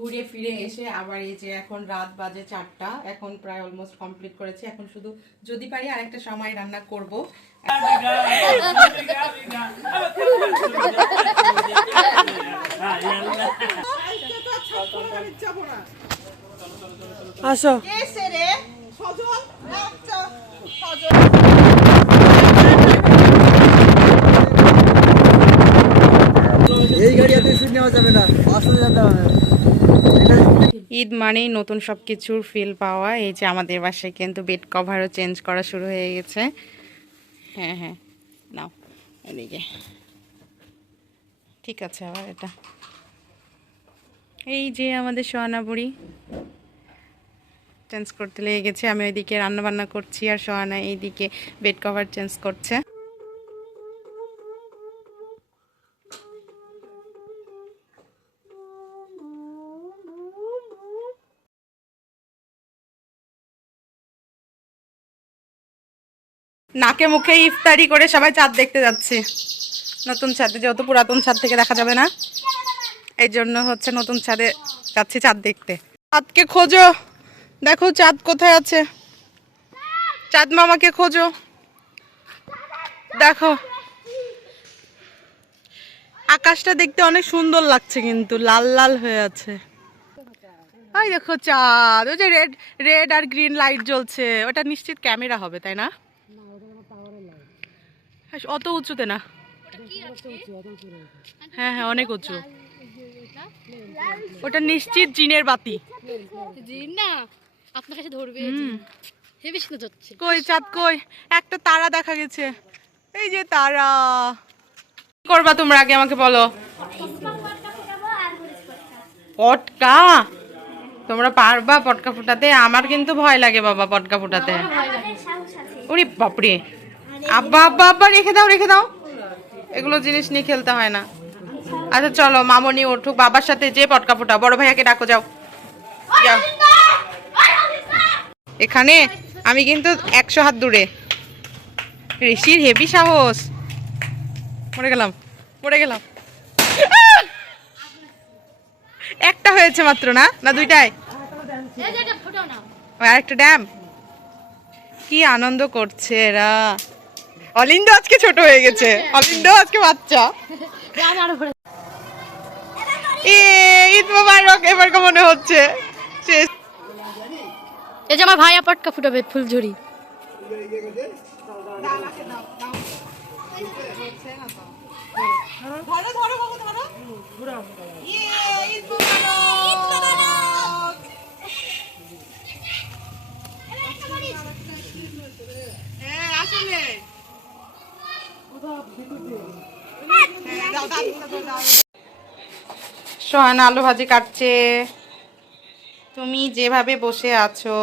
ঘুরে ফিরে এসে আবার এই যে এখন রাত বাজে 4টা, এখন প্রায় অলমোস্ট কমপ্লিট করেছি। এখন শুধু যদি পারি আরেকটা সময় রান্না করব। আসো এই গাড়ি এত স্পিড নেওয়া যাবে না, আসলে যেতে হবে। ঈদ মানেই নতুন সব কিছুর ফিল পাওয়া। এই যে আমাদের বাসায় কিন্তু বেড কভারও চেঞ্জ করা শুরু হয়ে গেছে। হ্যাঁ হ্যাঁ, নাও এদিকে, ঠিক আছে। আবার এটা এই যে আমাদের সোহানা বুড়ি চেঞ্জ করতে লেগে গেছে। আমি ওইদিকে রান্না বান্না করছি আর সোহানা এইদিকে বেড কভার চেঞ্জ করছে। নাকে মুখে ইফতারি করে সবাই চাঁদ দেখতে যাচ্ছে। নতুন ছাদে, যেহেতু পুরাতন ছাদ থেকে দেখা যাবে না, এই জন্য হচ্ছে নতুন ছাদে যাচ্ছি চাঁদ দেখতে। চাঁদকে খোঁজো, দেখো চাঁদ কোথায় আছে। চাঁদ মামাকে খোঁজো, দেখো আকাশটা দেখতে অনেক সুন্দর লাগছে, কিন্তু লাল লাল হয়ে আছে। ওই দেখো চাঁদ, ওই যে রেড রেড আর গ্রিন লাইট জ্বলছে, ওটা নিশ্চিত ক্যামেরা হবে, তাই না? অত উঁচুতে না, হ্যাঁ হ্যাঁ অনেক উঁচু। ওটা নিশ্চিত জিনের বাতি। আপনার কাছে ধরবে। কই চাঁদ কই? একটা তারা দেখা গেছে, এই যে তারা। কি করবা তোমরা আগে আমাকে বলো। পটকা? তোমরা পারবা পটকা ফুটাতে? আমার কিন্তু ভয় লাগে বাবা পটকা ফুটাতে। ওরে বাপরে, আব্বা আব্বা আব্বা রেখে দাও রেখে দাও, এগুলো জিনিস নিয়ে খেলতে হয় না। আচ্ছা চলো মামনি উঠুক, বাবার সাথে যে পটকা ফুটাও। বড় ভাইয়াকে ডাকো, যাও যাও। এখানে আমি কিন্তু 100 হাত দূরে। ঋষির হেভি সাহস। পড়ে গেলাম পড়ে গেলাম। একটা হয়েছে মাত্র, না না দুইটাই? আরেকটা ড্যাম। কি আনন্দ করছে এরা। অলিন্দ আজকে ছোট হয়ে গেছে, অলিন্দ আজকে বাচ্চা। ঈদ মোবারক এবার মনে হচ্ছে শেষ। এই যে আমার ভাইয়া পটকা ফুটাবে ফুলঝুরি। সোহানা আলু ভাজি কাটছে। তুমি যেভাবে বসে আছো,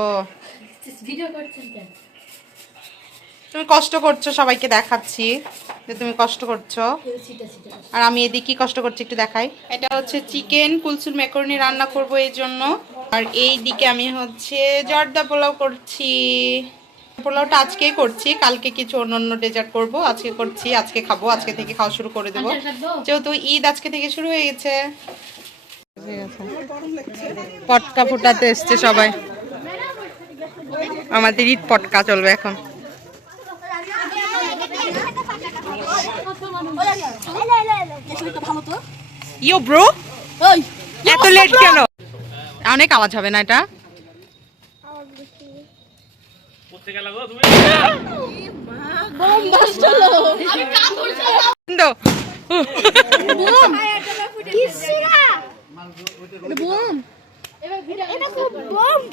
তুমি কষ্ট করছো, সবাইকে দেখাচ্ছি যে তুমি কষ্ট করছো। আর আমি এদিকে কি কষ্ট করছি একটু দেখাই। এটা হচ্ছে চিকেন কুলসুর ম্যাকারনি রান্না করব এই জন্য। আর এই দিকে আমি হচ্ছে জর্দা পোলাও করছি। পোলাওটা আজকেই করছি, কালকে কিছু অন্য ডেজার্ট করব। আজকে করছি, আজকে খাবো, আজকে থেকে খাওয়া শুরু করে দেবো, যেহেতু ঈদ আজকে থেকে শুরু হয়ে গেছে। পটকা ফুটাতে এসছে সবাই, আমাদের ঈদ পটকা চলবে এখন। ইয়ো ব্রো, এত লেট কেন? অনেক আওয়াজ হবে না এটা?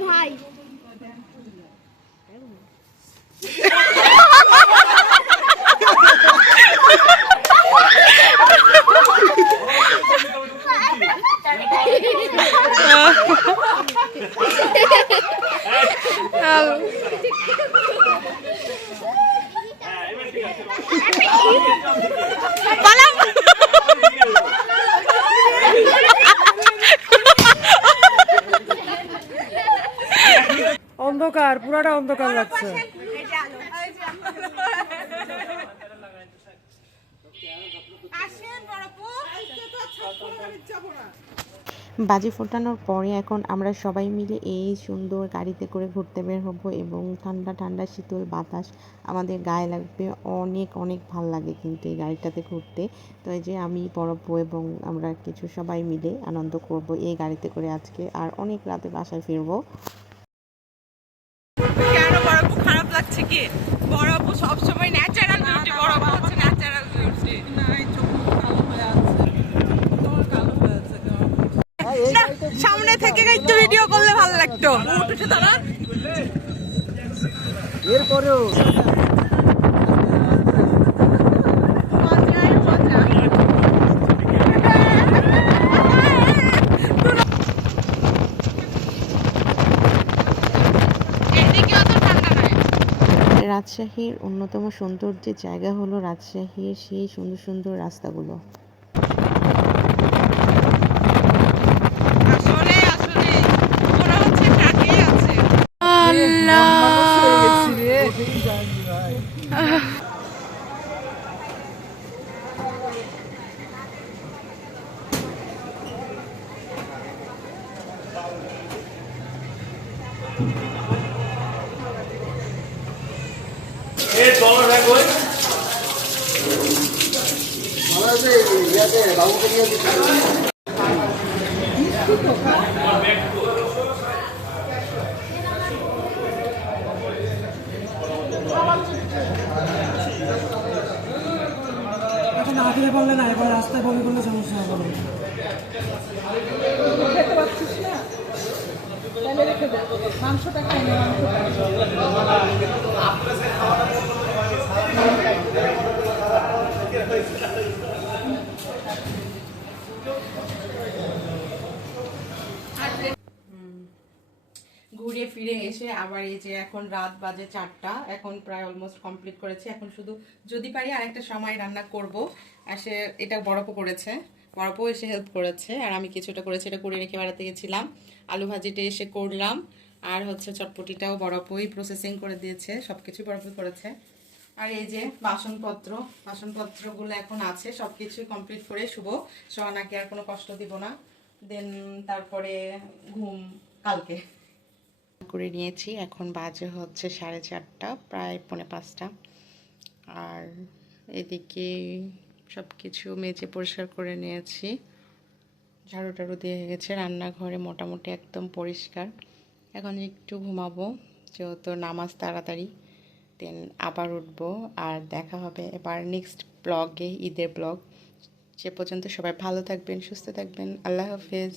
ভাই অন্ধকার, পুরাটা অন্ধকার লাগছে। বাজি ফোটানোর পরে এখন আমরা সবাই মিলে এই সুন্দর গাড়িতে করে ঘুরতে বের হব এবং ঠান্ডা ঠান্ডা শীতল বাতাস আমাদের গায়ে লাগবে। অনেক অনেক ভাল লাগে কিন্তু এই গাড়িটাতে ঘুরতে। তো এই যে আমি পড়াবো এবং আমরা কিছু সবাই মিলে আনন্দ করব এই গাড়িতে করে আজকে, আর অনেক রাতে বাসায় ফিরবো। কেন বড় আপু খারাপ লাগছে কি? বড় আপু সবসময় ন্যাচারাল বিউটি, বড় আপু হচ্ছে ন্যাচারাল বিউটি। সামনে থেকে একটু ভিডিও করলে ভালো লাগতো। উঠে দাঁড়া। এরপরেও রাজশাহীর অন্যতম সৌন্দর্যের জায়গা হলো রাজশাহীর সেই সুন্দর সুন্দর রাস্তাগুলো। আসলে আসলে ওরা হচ্ছে ট্রাকেই আছে। বাবুকে নিয়ে দিচ্ছি। এখন আগে বললে না, এবার রাস্তায় বমি করলে সমস্যা হবে। খেতে পাচ্ছিস না, তাহলে রেখে দে, মাংসটা খাই না, ঘুরে ফিরে এসে আবার এই যে এখন রাত বাজে 4টা, এখন প্রায় অলমোস্ট কমপ্লিট করেছি। এখন শুধু যদি পারি আরেকটা সময় রান্না করব। আসে এটা বড়পো করেছে, বড়পো এসে হেল্প করেছে, আর আমি কিছুটা করেছি, এটা করে রেখে বেড়াতে গেছিলাম। আলু ভাজিটা এসে করলাম, আর হচ্ছে চটপটিটাও বড়পোই প্রসেসিং করে দিয়েছে, সব কিছু বড়পো করেছে। আর এই যে বাসনপত্রগুলো এখন আছে, সব কিছু কমপ্লিট করে শুভ সোহানাকে আর কোনো কষ্ট দিব না। দেন তারপরে ঘুম কালকে করে নিয়েছি। এখন বাজে হচ্ছে 4:30, প্রায় 4:45। আর এদিকে সব কিছু মেজে পরিষ্কার করে নিয়েছি, ঝাড়ু টাড়ু দিয়ে গেছে, রান্নাঘরে মোটামুটি একদম পরিষ্কার। এখন একটু ঘুমাবো, যেহেতু নামাজ তাড়াতাড়ি, দেন আবার উঠবো। আর দেখা হবে এবার নেক্সট ব্লগে, ঈদের ব্লগ। সে পর্যন্ত সবাই ভালো থাকবেন, সুস্থ থাকবেন। আল্লাহ হাফেজ।